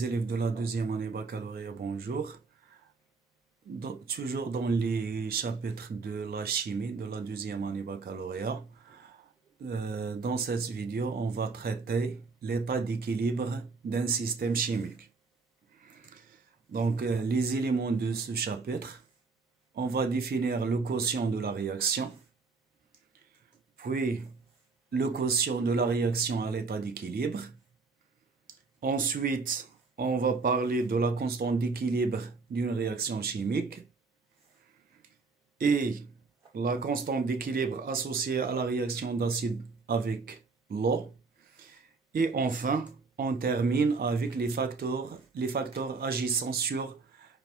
Élèves de la deuxième année baccalauréat, bonjour. Toujours dans les chapitres de la chimie de la deuxième année baccalauréat. Dans cette vidéo, on va traiter l'état d'équilibre d'un système chimique. Donc, les éléments de ce chapitre, on va définir le quotient de la réaction, puis le quotient de la réaction à l'état d'équilibre. Ensuite, on va parler de la constante d'équilibre d'une réaction chimique et la constante d'équilibre associée à la réaction d'acide avec l'eau. Et enfin, on termine avec les facteurs agissant sur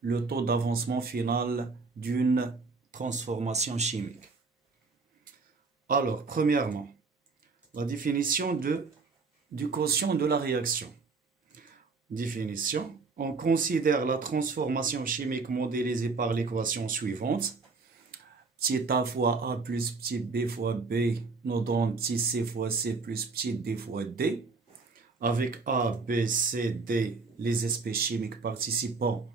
le taux d'avancement final d'une transformation chimique. Alors, premièrement, la définition du quotient de la réaction. Définition. On considère la transformation chimique modélisée par l'équation suivante. Petit a fois A plus petit B fois B nous donne petit C fois C plus petit D fois D. Avec A, B, C, D, les espèces chimiques participant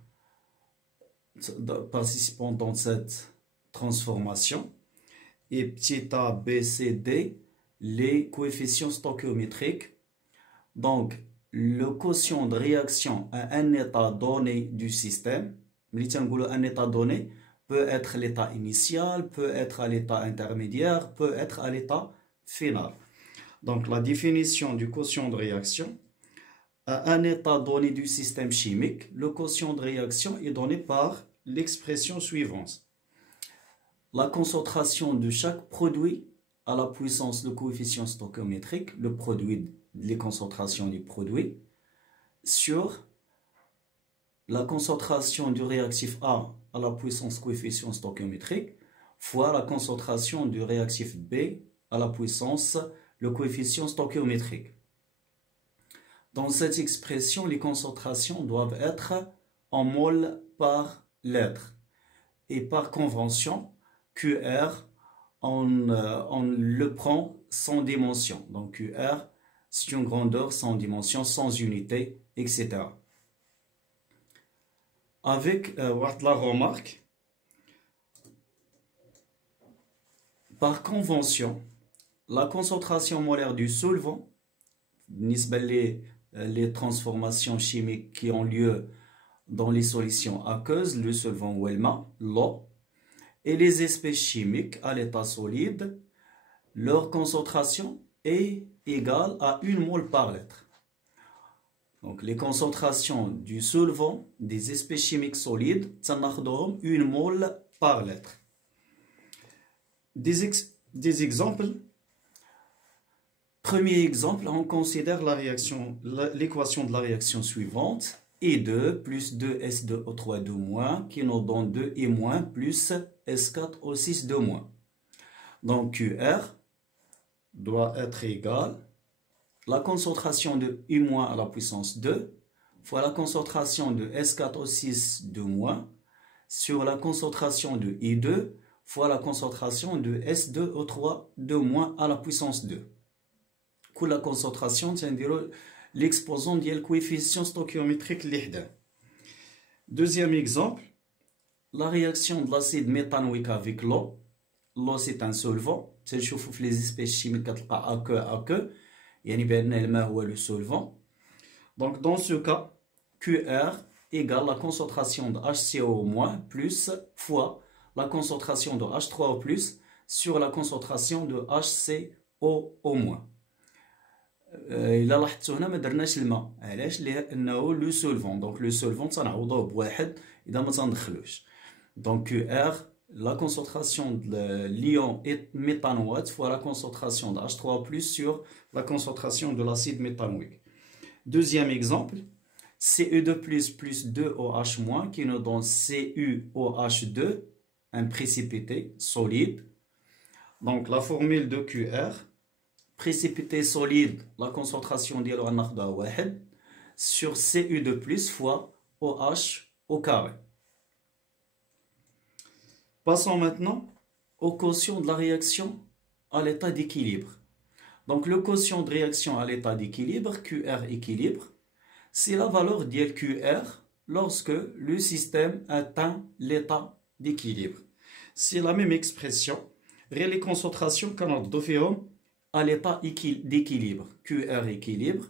dans cette transformation. Et petit a, B, C, D, les coefficients stoichiométriques. Donc, le quotient de réaction à un état donné du système, un état donné peut être l'état initial, peut être à l'état intermédiaire, peut être à l'état final. Donc la définition du quotient de réaction à un état donné du système chimique, le quotient de réaction est donné par l'expression suivante. La concentration de chaque produit à la puissance de coefficient stoichiométrique, le produit les concentrations du produit, sur la concentration du réactif A à la puissance coefficient stoichiométrique fois la concentration du réactif B à la puissance le coefficient stoichiométrique. Dans cette expression, les concentrations doivent être en mol par litre. Et par convention, QR, on le prend sans dimension. Donc QR, c'est une grandeur sans dimension, sans unité, etc. Avec la remarque, par convention, la concentration molaire du solvant, les transformations chimiques qui ont lieu dans les solutions aqueuses, le solvant Wellman, l'eau, et les espèces chimiques à l'état solide, leur concentration est égale à 1 mol par litre. Donc les concentrations du solvant des espèces chimiques solides, ça n'a 1 mol par litre. Des exemples. Premier exemple, on considère l'équation de la réaction suivante. E2 plus 2S2O3 qui nous donne 2E- plus S4O6 Donc QR doit être égal la concentration de I- à la puissance 2 fois la concentration de S4O6 sur la concentration de I2 fois la concentration de S2O3 à la puissance 2. La concentration, c'est l'exposant du coefficient stoichiométrique l'IHDA. Deuxième exemple, la réaction de l'acide méthanoïque avec l'eau. L'eau, c'est un solvant. C'est les espèces chimiques aqueux. Le solvant. Donc, dans ce cas, QR égale la concentration de HCO- plus fois la concentration de H3O plus sur la concentration de HCO-. إلا لاحظتوا هنا ما درناش الماء علاش لأنه لو سولفون دونك لو سولفون تنعوضوه بواحد إذا ما تندخلوش دونك QR la concentration de l'ion méthanoate fois la concentration de H3O+ sur la concentration de l'acide méthanoïque. Deuxième exemple, Cu2 plus 2OH- qui nous donne CuOH2, un précipité solide. Donc la formule de QR, précipité solide, la concentration de l'OH sur Cu2 fois OH au carré. Passons maintenant au quotient de la réaction à l'état d'équilibre. Donc le quotient de réaction à l'état d'équilibre, QR équilibre, c'est la valeur de QR lorsque le système atteint l'état d'équilibre. C'est la même expression. Les concentrations qu'on a à l'état d'équilibre. QR équilibre.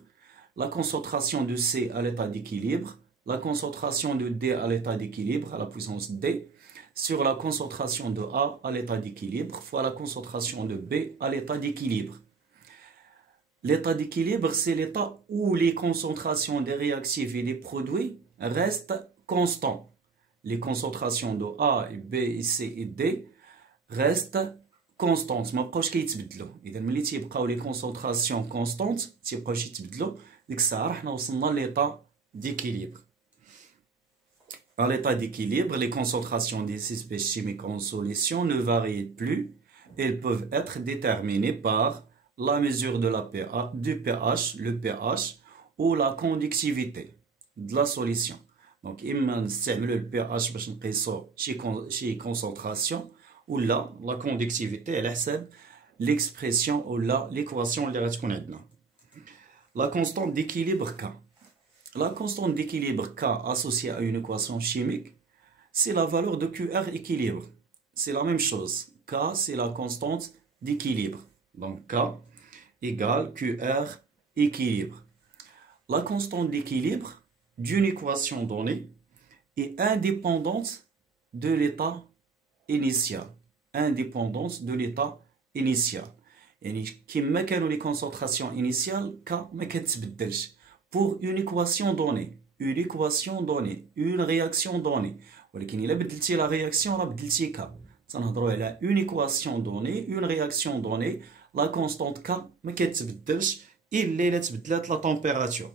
La concentration de C à l'état d'équilibre. La concentration de D à l'état d'équilibre, à la puissance D, sur la concentration de A à l'état d'équilibre, fois la concentration de B à l'état d'équilibre. L'état d'équilibre, c'est l'état où les concentrations des réactifs et des produits restent constantes. Les concentrations de A, B, C et D restent constantes. ما بقاوش كيتبدلوا. إذا ملي تيبقاو les concentrations constantes تيبقاوش يتبدلوا. ديك الساعة حنا وصلنا l'état d'équilibre. À l'état d'équilibre, les concentrations des espèces chimiques en solution ne varient plus. Elles peuvent être déterminées par la mesure de du pH, le pH, ou la conductivité de la solution. Donc, إما نستعملوا le pH باش نقيسوا شي concentration, ou là, la conductivité على حساب l'expression ou là l'équation اللي غتكون عندنا. La constante d'équilibre K. La constante d'équilibre K associée à une équation chimique, c'est la valeur de QR équilibre. C'est la même chose. K, c'est la constante d'équilibre. Donc K égale QR équilibre. La constante d'équilibre d'une équation donnée est indépendante de l'état initial. Indépendante de l'état initial. يعني كما كانوا les concentrations initiales K ما كتبدلش. Pour une équation donnée, une réaction donnée. ولكن إلا بدلتي la réaction راه بدلتي K. تنهضروا على une équation donnée, une réaction donnée, la constante K ما كتبدلش إلا إلا تبدلات la température.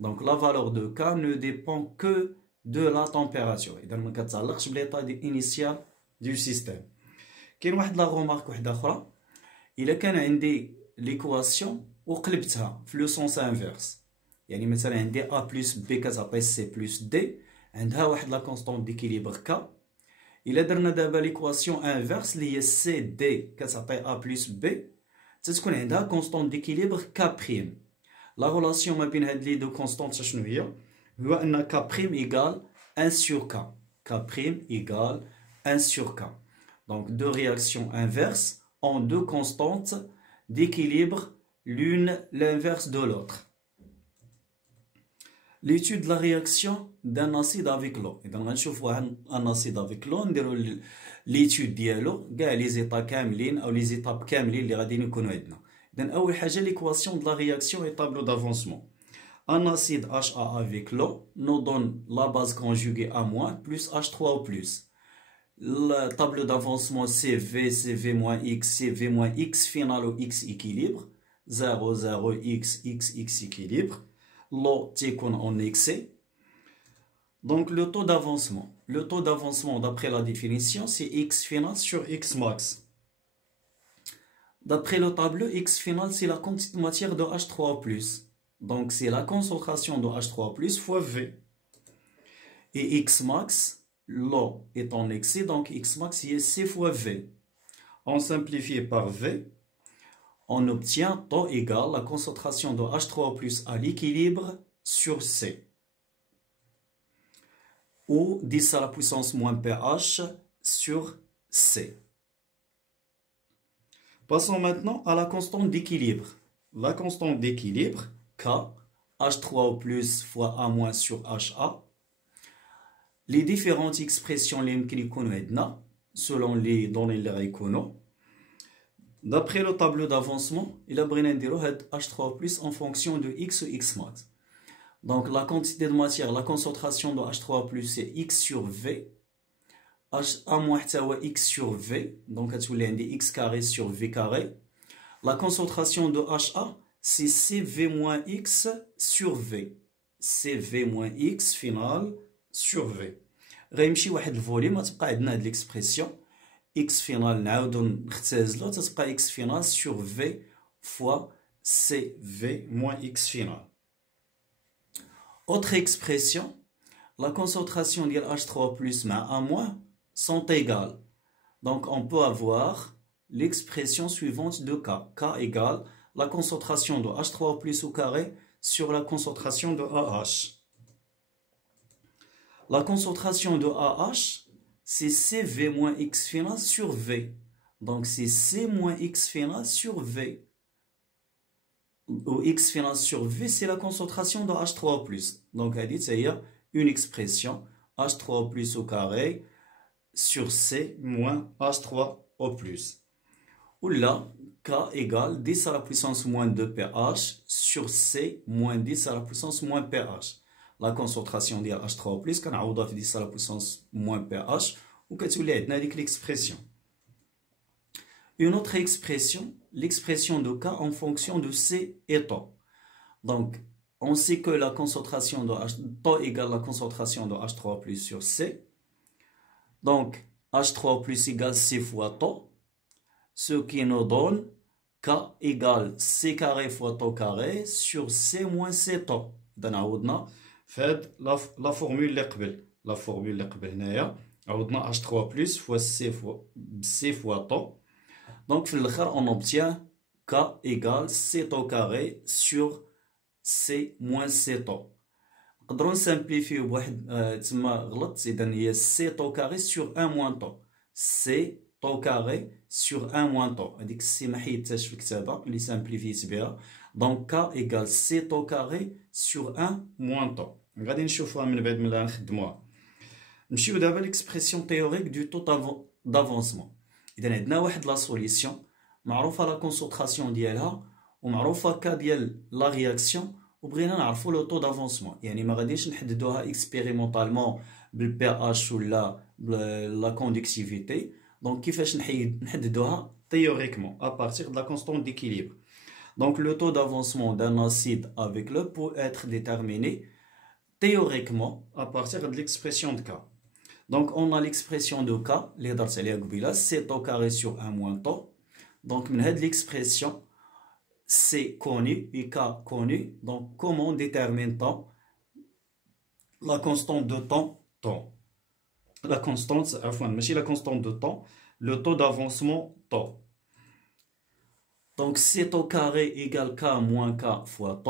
Donc la valeur de K ne dépend que de la température. إذا ما كتعلقش بالإيطا initial du système. كاين واحد لا remarque واحدة أخرى. إلا كان عندي l'équation وقلبتها في le sens inverse. يعني مثلا عندي A plus B كتعطي C plus D عندها واحد لا كونستونت ديكيليبر K. إلا درنا دابا ليكواسيون انفيرس اللي هي C D كتعطي A plus B تتكون عندها كونستونت ديكيليبر K بريم. لا غولاسيون ما بين هاد لي دو كونستونت شنو هي؟ هو أن K بريم إيكال 1 sur K. K prime égale 1 sur K. Donc deux réactions inverses ont deux constantes d'équilibre l'une l'inverse de l'autre. L'étude de la réaction d'un acide avec l'eau. إذا غنشوفوا un acide avec l'eau نديروا l'étude ديالو كاع لي زيتا كاملين أو لي زيتاب كاملين اللي غادي يكونوا عندنا. إذا أول حاجة l'équation de la réaction et tableau d'avancement. Un acide HA avec l'eau nous donne la base conjuguée A- plus H3O+. Le tableau d'avancement CV, CV-X, CV-X final ou X équilibre. 0, 0, X, X, X équilibre. L'eau t'écoule en excès. Donc le taux d'avancement. Le taux d'avancement d'après la définition c'est X final sur X max. D'après le tableau, X final c'est la quantité de matière de H3O+. Donc c'est la concentration de H3O+, fois V. Et X max, l'eau est en excès, donc X max c'est C fois V. On simplifie par V. On obtient taux égal la concentration de H3O+ à l'équilibre sur C. Ou 10 à la puissance moins pH sur C. Passons maintenant à la constante d'équilibre. La constante d'équilibre, K, H3O+ fois A- sur HA. Les différentes expressions selon les données de l'économie. D'après le tableau d'avancement, il a besoin de H3O+ en fonction de X ou X max. Donc la quantité de matière, la concentration de H3O+, c'est X sur V. A- X sur V. Donc X carré sur V carré. La concentration de HA, c'est CV-X sur V. CV-X final sur V. غيمشي واحد الفوليوم غتبقى عندنا هاد l'expression X final نعاودو نختزلو تتبقى X final sur V fois CV moins X final. Autre expression, la concentration de H3O+ مع A- sont égales. Donc on peut avoir l'expression suivante de K. K égale la concentration de H3O+ au carré sur la concentration de AH. La concentration de AH, c'est CV moins X final sur V. Donc, c'est C moins X final sur V. Ou X final sur V, c'est la concentration de H3+. Donc, elle dit, c'est une expression H3+ au carré sur C moins H3 au plus. Ou là, K égale 10 à la puissance moins 2 pH sur C moins 10 à la puissance moins pH. La concentration de H3+, qu'on a 10 à la puissance moins pH, ou que tu l'aides avec l'expression. Une autre expression, l'expression de K en fonction de C et τ. Donc, on sait que la concentration de τ égale la concentration de H3+ sur C. Donc, H3+ égale C fois τ, ce qui nous donne K égale C carré fois τ carré sur C moins C τ. Donc, عوضنا fait la formule اللي قبل. La formule اللي قبل هنايا عوضنا H3+ fois C fois τ. Donc, on obtient K égale C τ carré sur C moins C τ. نقدروا نسامبليفيو بواحد تما غلط، إذا هي C τ carré sur 1 moins τ. C τ carré sur 1 moins τ. هذيك السي ما حيدتهاش في الكتابة اللي سامبليفيت بها. Donc K égale C τ carré sur 1 moins τ. غادي نشوفوها من بعد ملي نخدموها. نمشيو دابا ليكسبرسيون تيوريك دو تو دافونسمون. إذا عندنا واحد لا سوليسيون معروفة لا كونسونطراسيون ديالها ومعروفة كا ديال لا رياكسيون، وبغينا نعرفو لو طو دافونسمون. يعني ما غاديش نحددوها اكسبيريمونطالمون بالبي اش ولا لا كوندكتيفيتي. دونك كيفاش نحددوها تhéoriquement à partir de la constante d'équilibre. Donc le taux d'avancement d'un acide avec l'eau peut être déterminé théoriquement à partir de l'expression de K. Donc on a l'expression de K, اللي هضرت عليها قبيله، C τ carré sur 1 moins τ. Donc من هاد l'expression C connu et K connu. Donc, comment détermine-t-on la constante de temps? La constante, la constante de temps, le taux d'avancement τ. Donc, C τ carré égale K moins K fois τ.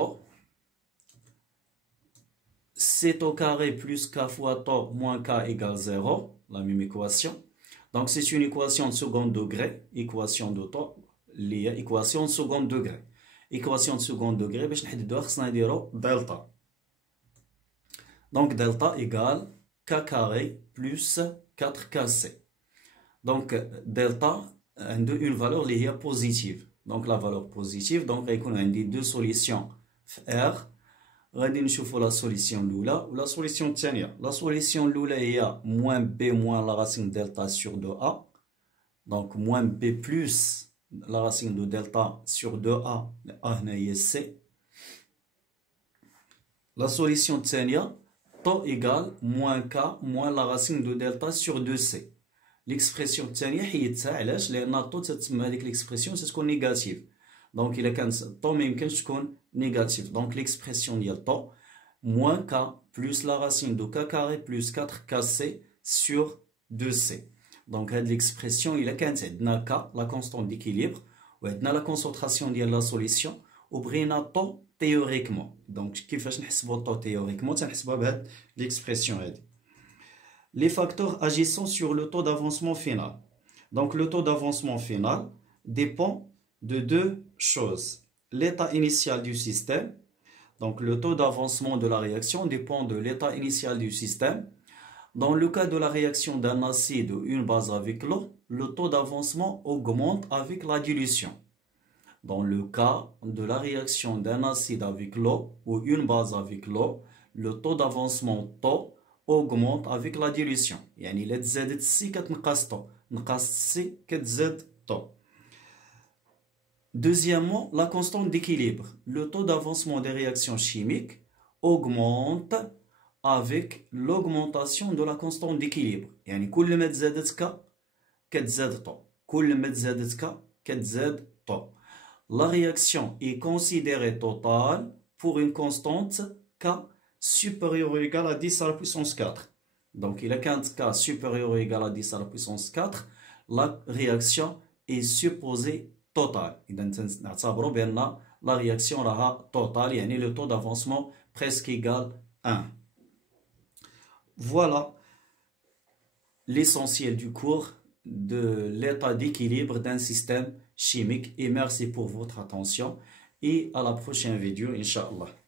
C τ carré plus K fois τ moins K égale 0, la même équation. Donc, c'est une équation de second degré, équation de τ. L'équation de second degré. Équation de second degré, باش نحددوها خصنا نديرو delta. Donc delta égale K carré plus 4KC. Donc delta a une valeur اللي هي positive. Donc la valeur positive, donc غيكون عندي deux solutions في R. غادي نشوفو la solution الأولى و la solution الثانية. La solution الأولى هي moins B moins la racine delta sur 2A. Donc moins B plus la racine de delta sur 2A, A هنا C. La solution الثانية τ égale moins K moins la racine de delta sur 2C. L'expression الثانية حيدتها علاش؟ لأن τ تتسمى هذيك l'expression تتكون négative. Donc إلا كانت τ ما يمكنش تكون négative. Donc l'expression ديال τ moins K plus la racine de K carré plus 4KC sur 2C. Donc, l'expression, il a qu'un K, la constante d'équilibre, ou la concentration de la solution, ou brina τ théoriquement. Donc, كيفاش نحسبوا τ théoriquement, تنحسبوها بهاد l'expression هادي. Les facteurs agissant sur le taux d'avancement final. Donc, le taux d'avancement final dépend de deux choses. L'état initial du système. Donc, le taux d'avancement de la réaction dépend de l'état initial du système. Dans le cas de la réaction d'un acide ou une base avec l'eau, le taux d'avancement augmente avec la dilution. Dans le cas de la réaction d'un acide avec l'eau ou une base avec l'eau, le taux d'avancement τ augmente avec la dilution. يعني إلا تزادت C كتنقص τ، نقصت C كتزاد τ. Deuxièmement, la constante d'équilibre. Le taux d'avancement des réactions chimiques augmente avec l'augmentation de la constante d'équilibre. يعني كل ما تزادت K كتزاد τ، كل ما تزادت K كتزاد τ. La réaction est considérée totale pour une constante K supérieure ou égale à 10 à la puissance 4. Donc, il y a qu'un K supérieur ou égal à 10 à la puissance 4, la réaction est supposée totale. إذا نعتبروا بأن la réaction راها totale، يعني le taux d'avancement presque égal 1. Voilà l'essentiel du cours de l'état d'équilibre d'un système chimique. Et merci pour votre attention. Et à la prochaine vidéo, Inch'Allah.